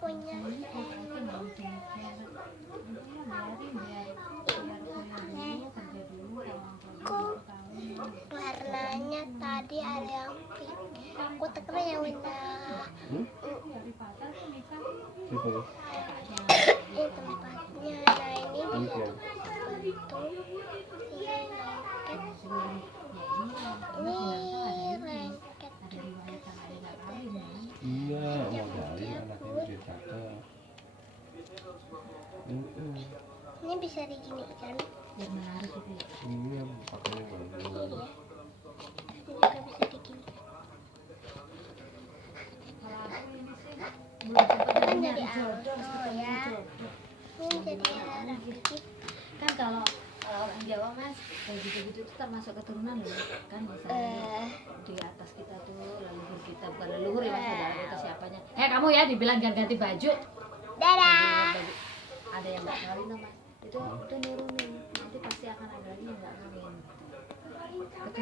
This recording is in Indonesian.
punya warnanya tadi ada yang pink. Aku tekan yang warna ini tempatnya. Nah ini bisa dibantu. Ini lengket. Ini lengket juga. Iya, modalin anaknya biar cakep. Ini bisa diginikan. Biar menarik gitu ya. Iya, pakainya bagus. Iya. Ini juga bisa diginikan. Kalau aku ini sih belum sempat Kan nyari jadi jodoh, auto ketemu ya. jodoh. Ini jadi rapi. Kan kalau orang Jawa mas kayak gitu-gitu itu termasuk keturunan loh kan, misalnya di atas kita tuh leluhur kita, bukan leluhur ya mas, saudara kita siapanya, kamu ya dibilang jangan ganti baju, Dadah. ada yang nggak kawin sama itu nurunin, nanti pasti akan ada lagi yang nggak kawin.